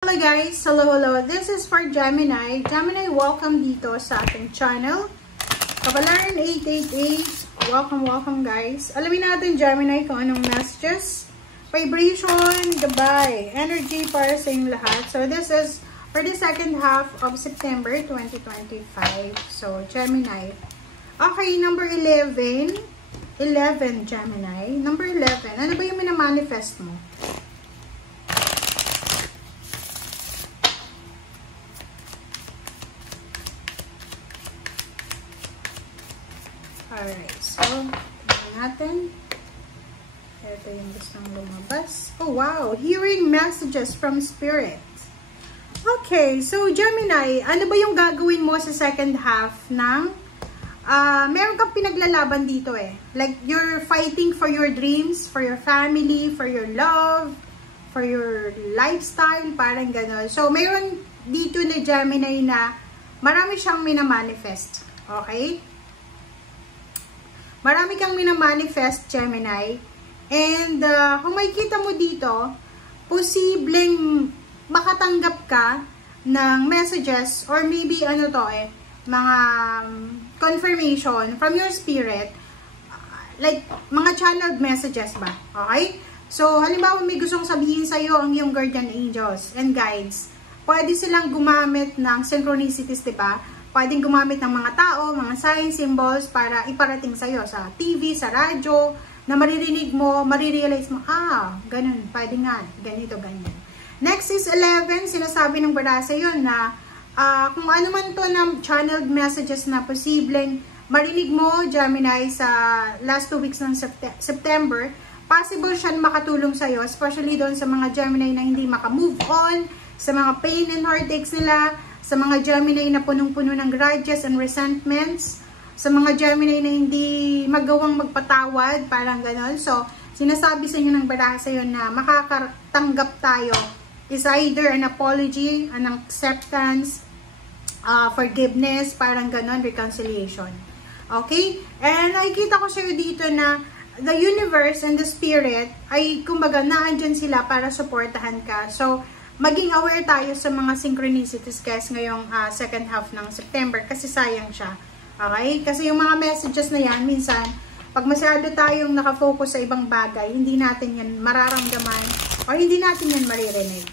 Hello guys! Hello! This is for Gemini. Gemini, welcome dito sa ating channel. Kapalaran 888. Welcome guys. Alamin natin Gemini kung anong messages, vibration, gabay, energy para sa inyong lahat. So this is for the second half of September 2025. So Gemini. Okay, number 11. 11 Gemini. Number 11. Ano ba yung minamanifest mo? Alright, so, tignan natin. Ito yung gustong lumabas. Oh, wow! Hearing messages from Spirit. Okay, so Gemini, ano ba yung gagawin mo sa second half ng, meron kang pinaglalaban dito eh. Like, you're fighting for your dreams, for your family, for your love, for your lifestyle, parang gano'n. So, meron dito na Gemini na marami siyang minamanifest. Okay? Marami kang minamanifest, Gemini. And kung makikita mo dito, posibleng makatanggap ka ng messages or maybe ano to eh, mga confirmation from your spirit. Like, mga channeled messages ba? Okay? So, halimbawa may gustong sabihin sa'yo ang iyong guardian angels and guides. Pwede silang gumamit ng synchronicities, diba? Pwedeng gumamit ng mga tao, mga sign symbols para iparating sa'yo sa TV, sa radyo, na maririnig mo, marirealize mo, ganun, pwede nga, ganito, ganyan. Next is 11, sinasabi ng bara sa'yo na kung ano man to ng channeled messages na posibleng marinig mo, Gemini, sa last 2 weeks ng September, possible siya makatulong sa'yo, especially doon sa mga Gemini na hindi makamove on, sa mga pain and heartaches nila, sa mga Gemini na punong-puno ng grudges and resentments, sa mga Gemini na hindi magawang magpatawad, parang ganon. So, sinasabi sa inyo ng baraha sa iyo na makakatanggap tayo is either an apology, an acceptance, forgiveness, parang ganon, reconciliation. Okay? And nakikita ko sa iyo dito na the universe and the spirit ay kumbaga naandyan sila para supportahan ka. So, maging aware tayo sa mga synchronicities guys ngayong second half ng September kasi sayang siya. Okay? Kasi yung mga messages na yan, minsan, pag masyado tayong nakafocus sa ibang bagay, hindi natin yan mararamdaman o hindi natin yan maririnig.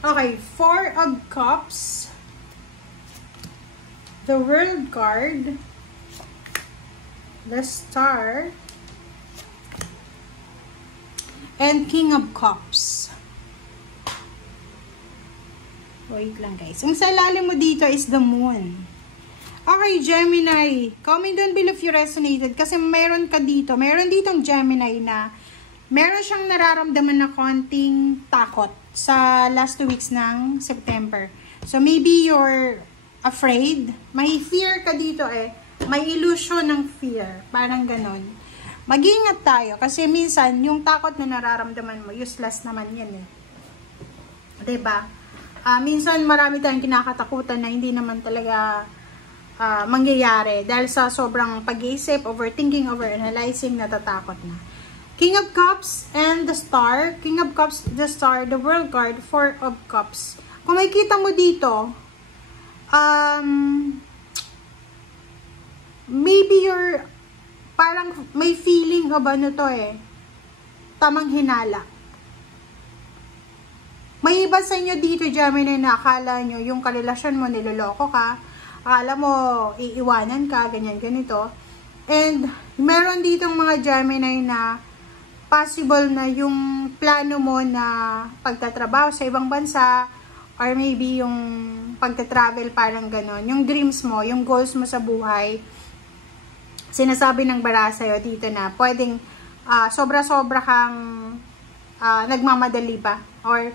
Okay, 4 of Cups, the World card, the Star, and King of Cups. Wait lang guys. Ang sa ilalim mo dito is the Moon. Okay, Gemini, comment down below if you resonated kasi meron ka dito. Meron ditong Gemini na meron siyang nararamdaman na konting takot sa last 2 weeks ng September. So, maybe you're afraid. May fear ka dito eh. May illusion ng fear. Parang ganon. Mag-ingat tayo kasi minsan, yung takot na nararamdaman mo, useless naman yan eh. Diba? Minsan, marami tayong kinakatakutan na hindi naman talaga mangyayari dahil sa sobrang pag-iisip, overthinking, overanalyzing, natatakot na. King of Cups and the Star. King of Cups, the Star, the World card, 4 of Cups. Kung makikita mo dito, maybe you're, parang may feeling of ano to eh, tamang hinala. May iba sa inyo dito, Gemini, na akala nyo, yung karelasyon mo, niloloko ka, akala mo, iiwanan ka, ganyan, ganito. And, meron ditong mga Gemini na possible na yung plano mo na pagtatrabaho sa ibang bansa or maybe yung pagtatravel parang ganon. Yung dreams mo, yung goals mo sa buhay, sinasabi ng bara sa'yo dito na pwedeng sobra-sobra kang nagmamadali pa. Or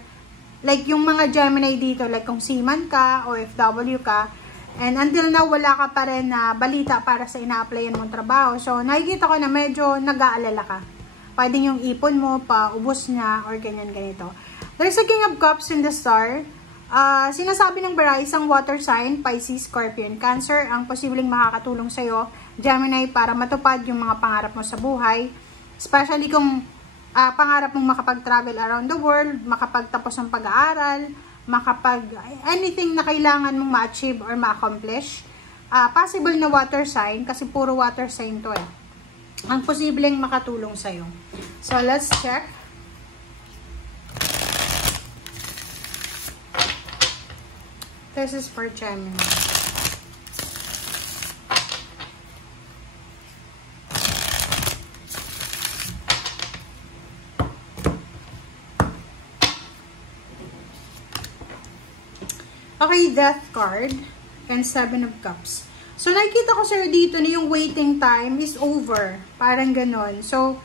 like yung mga Gemini dito, like kung seaman ka o FW ka, and until now wala ka pa rin na balita para sa ina-applyan mong trabaho. So nakikita ko na medyo nag-aalala ka. pwedeng yung ipon mo, paubos na, or ganyan ganito. There's a King of Cups in the Star. Sinasabi ng bara, isang water sign, Pisces, Scorpion, Cancer, ang posibleng makakatulong sa'yo, Gemini, para matupad yung mga pangarap mo sa buhay. Especially kung pangarap mong makapag-travel around the world, makapagtapos ng pag-aaral, anything na kailangan mong ma-achieve or ma-accomplish. Possible na water sign, kasi puro water sign to eh. Ang posibleng makatulong sa'yo. So, let's check. This is for Gemini. Okay, Death card and 7 of Cups. So, nakikita ko sir dito na yung waiting time is over. Parang ganon. So,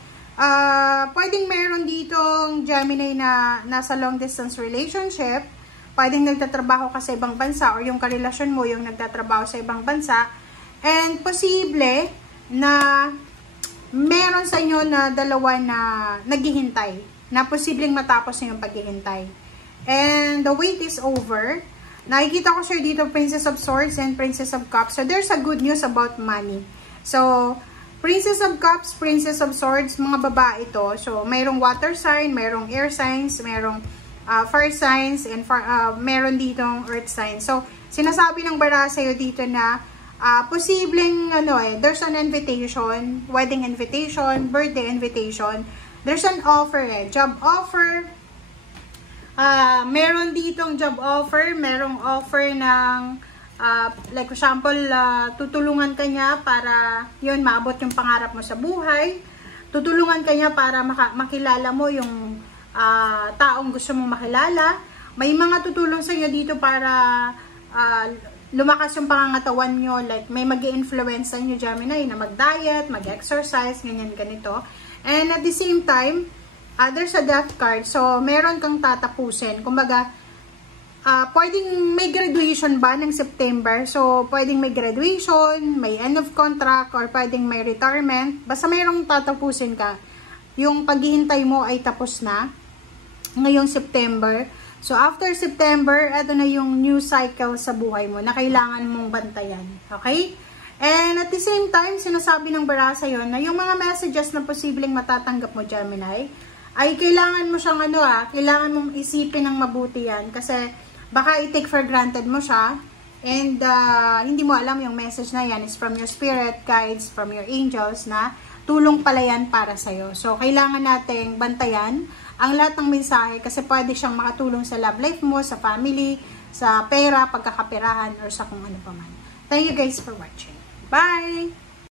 pwedeng meron ditong Gemini na nasa long distance relationship. Pwedeng nagtatrabaho ka sa ibang bansa or yung karelasyon mo yung nagtatrabaho sa ibang bansa. And posible na meron sa inyo na dalawa na naghihintay. Na posibleng matapos na yung paghihintay. And the wait is over. Nakikita ko sir dito Princess of Swords and Princess of Cups. So, there's a good news about money. So, Princess of Cups, Princess of Swords, mga babae ito. So, mayroong water sign, mayroong air signs, mayroong fire signs, and meron ditong earth signs. So, sinasabi ng bara sa'yo dito na posibleng, there's an invitation, wedding invitation, birthday invitation. There's an offer job offer. Meron ditong job offer, merong offer ng like for example, tutulungan ka niya para yun, maabot yung pangarap mo sa buhay. Tutulungan ka niya para makilala mo yung taong gusto mong makilala. May mga tutulong sa inyo dito para lumakas yung pangangatawan nyo. Like may mag-i-influence sa inyo, Gemini, na mag-diet, mag-exercise, ganyan ganito. And at the same time, there's a death card. So, meron kang tatapusin. Kumbaga, pwedeng may graduation ba ng September? So, pwedeng may graduation, may end of contract, or pwedeng may retirement. Basta mayroong tatapusin ka. Yung paghihintay mo ay tapos na ngayong September. So, after September, ito na yung new cycle sa buhay mo na kailangan mong bantayan. Okay? And at the same time, sinasabi ng bara sa'yo na yung mga messages na posibleng matatanggap mo, Gemini, ay kailangan mo siyang kailangan mong isipin ng mabuti yan kasi baka i-take for granted mo siya and hindi mo alam yung message na yan is from your spirit guides, from your angels na tulong pala yan para sa'yo. So, kailangan nating bantayan ang lahat ng mensahe kasi pwede siyang makatulong sa love life mo, sa family, sa pera, pagkakaperahan, or sa kung ano pa man. Thank you guys for watching. Bye!